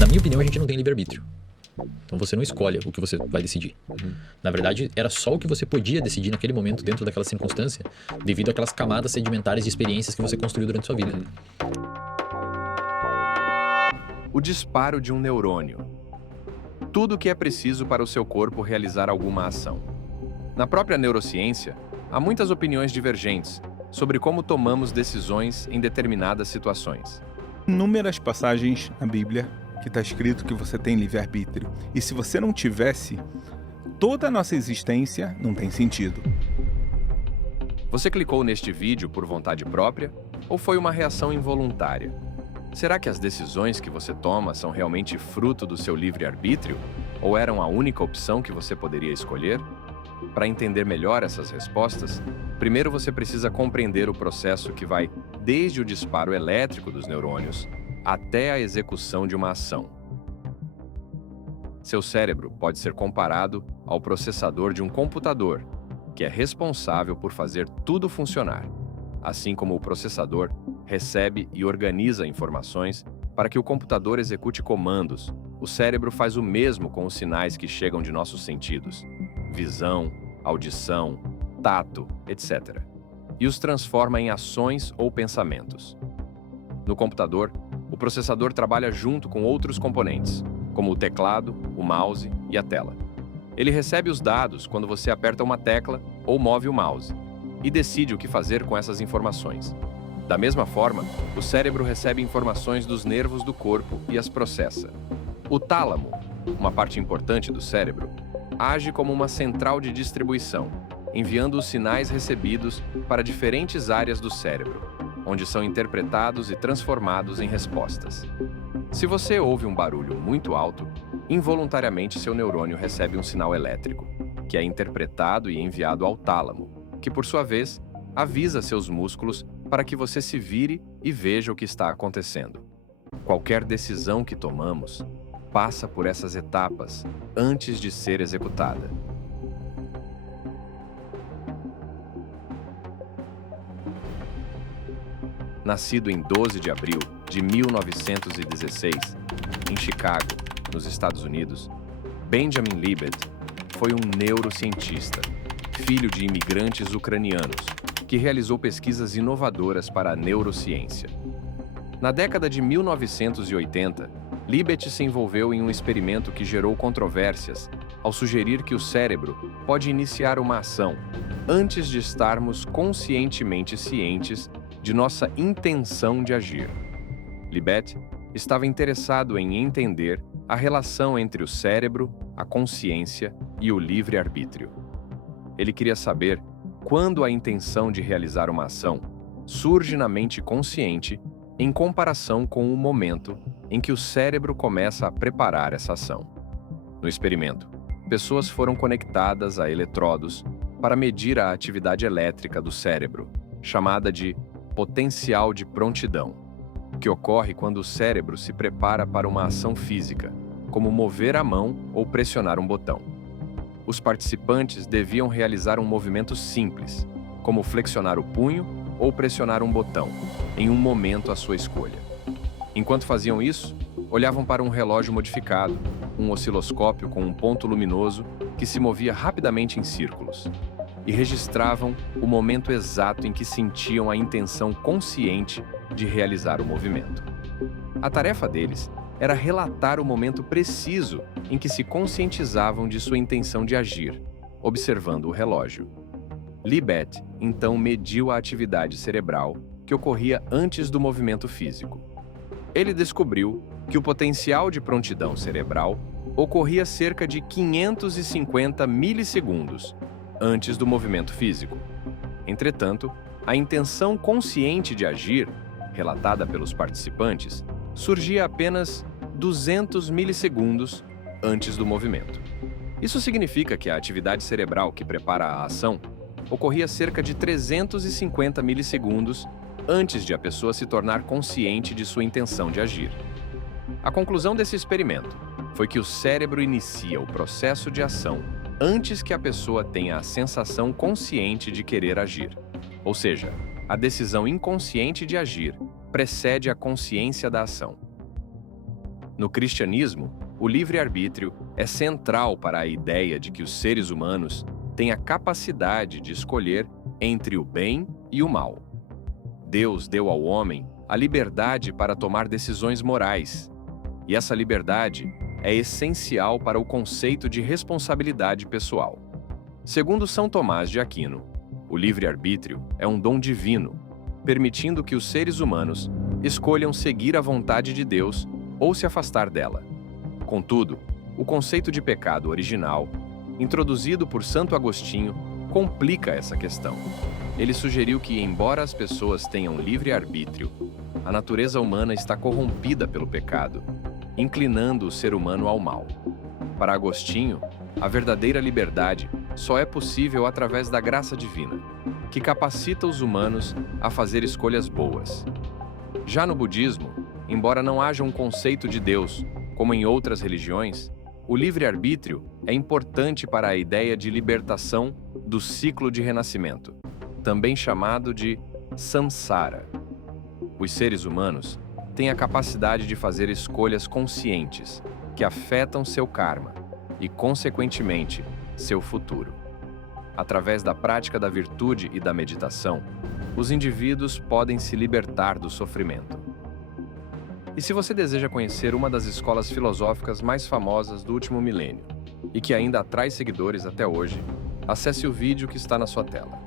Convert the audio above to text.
Na minha opinião, a gente não tem livre-arbítrio. Então você não escolhe o que você vai decidir. Na verdade, era só o que você podia decidir naquele momento, dentro daquela circunstância, devido àquelas camadas sedimentares de experiências que você construiu durante a sua vida. O disparo de um neurônio. Tudo o que é preciso para o seu corpo realizar alguma ação. Na própria neurociência, há muitas opiniões divergentes sobre como tomamos decisões em determinadas situações. Inúmeras passagens na Bíblia que está escrito que você tem livre-arbítrio. E se você não tivesse, toda a nossa existência não tem sentido. Você clicou neste vídeo por vontade própria ou foi uma reação involuntária? Será que as decisões que você toma são realmente fruto do seu livre-arbítrio? Ou eram a única opção que você poderia escolher? Para entender melhor essas respostas, primeiro você precisa compreender o processo que vai desde o disparo elétrico dos neurônios até a execução de uma ação. Seu cérebro pode ser comparado ao processador de um computador, que é responsável por fazer tudo funcionar. Assim como o processador recebe e organiza informações para que o computador execute comandos, o cérebro faz o mesmo com os sinais que chegam de nossos sentidos, visão, audição, tato, etc., e os transforma em ações ou pensamentos. No computador, o processador trabalha junto com outros componentes, como o teclado, o mouse e a tela. Ele recebe os dados quando você aperta uma tecla ou move o mouse, e decide o que fazer com essas informações. Da mesma forma, o cérebro recebe informações dos nervos do corpo e as processa. O tálamo, uma parte importante do cérebro, age como uma central de distribuição, enviando os sinais recebidos para diferentes áreas do cérebro, onde são interpretados e transformados em respostas. Se você ouve um barulho muito alto, involuntariamente seu neurônio recebe um sinal elétrico, que é interpretado e enviado ao tálamo, que por sua vez avisa seus músculos para que você se vire e veja o que está acontecendo. Qualquer decisão que tomamos passa por essas etapas antes de ser executada. Nascido em 12 de abril de 1916, em Chicago, nos Estados Unidos, Benjamin Libet foi um neurocientista, filho de imigrantes ucranianos, que realizou pesquisas inovadoras para a neurociência. Na década de 1980, Libet se envolveu em um experimento que gerou controvérsias ao sugerir que o cérebro pode iniciar uma ação antes de estarmos conscientemente cientes de nossa intenção de agir. Libet estava interessado em entender a relação entre o cérebro, a consciência e o livre-arbítrio. Ele queria saber quando a intenção de realizar uma ação surge na mente consciente em comparação com o momento em que o cérebro começa a preparar essa ação. No experimento, pessoas foram conectadas a eletrodos para medir a atividade elétrica do cérebro, chamada de potencial de prontidão, que ocorre quando o cérebro se prepara para uma ação física, como mover a mão ou pressionar um botão. Os participantes deviam realizar um movimento simples, como flexionar o punho ou pressionar um botão, em um momento à sua escolha. Enquanto faziam isso, olhavam para um relógio modificado, um osciloscópio com um ponto luminoso que se movia rapidamente em círculos, e registravam o momento exato em que sentiam a intenção consciente de realizar o movimento. A tarefa deles era relatar o momento preciso em que se conscientizavam de sua intenção de agir, observando o relógio. Libet, então, mediu a atividade cerebral que ocorria antes do movimento físico. Ele descobriu que o potencial de prontidão cerebral ocorria cerca de 550 milissegundos antes do movimento físico. Entretanto, a intenção consciente de agir, relatada pelos participantes, surgia apenas 200 milissegundos antes do movimento. Isso significa que a atividade cerebral que prepara a ação ocorria cerca de 350 milissegundos antes de a pessoa se tornar consciente de sua intenção de agir. A conclusão desse experimento foi que o cérebro inicia o processo de ação antes que a pessoa tenha a sensação consciente de querer agir. Ou seja, a decisão inconsciente de agir precede a consciência da ação. No cristianismo, o livre-arbítrio é central para a ideia de que os seres humanos têm a capacidade de escolher entre o bem e o mal. Deus deu ao homem a liberdade para tomar decisões morais, e essa liberdade é essencial para o conceito de responsabilidade pessoal. Segundo São Tomás de Aquino, o livre-arbítrio é um dom divino, permitindo que os seres humanos escolham seguir a vontade de Deus ou se afastar dela. Contudo, o conceito de pecado original, introduzido por Santo Agostinho, complica essa questão. Ele sugeriu que, embora as pessoas tenham livre-arbítrio, a natureza humana está corrompida pelo pecado, inclinando o ser humano ao mal. Para Agostinho, a verdadeira liberdade só é possível através da graça divina, que capacita os humanos a fazer escolhas boas. Já no budismo, embora não haja um conceito de Deus, como em outras religiões, o livre-arbítrio é importante para a ideia de libertação do ciclo de renascimento, também chamado de samsara. Os seres humanos têm a capacidade de fazer escolhas conscientes que afetam seu karma e, consequentemente, seu futuro. Através da prática da virtude e da meditação, os indivíduos podem se libertar do sofrimento. E se você deseja conhecer uma das escolas filosóficas mais famosas do último milênio e que ainda atrai seguidores até hoje, acesse o vídeo que está na sua tela.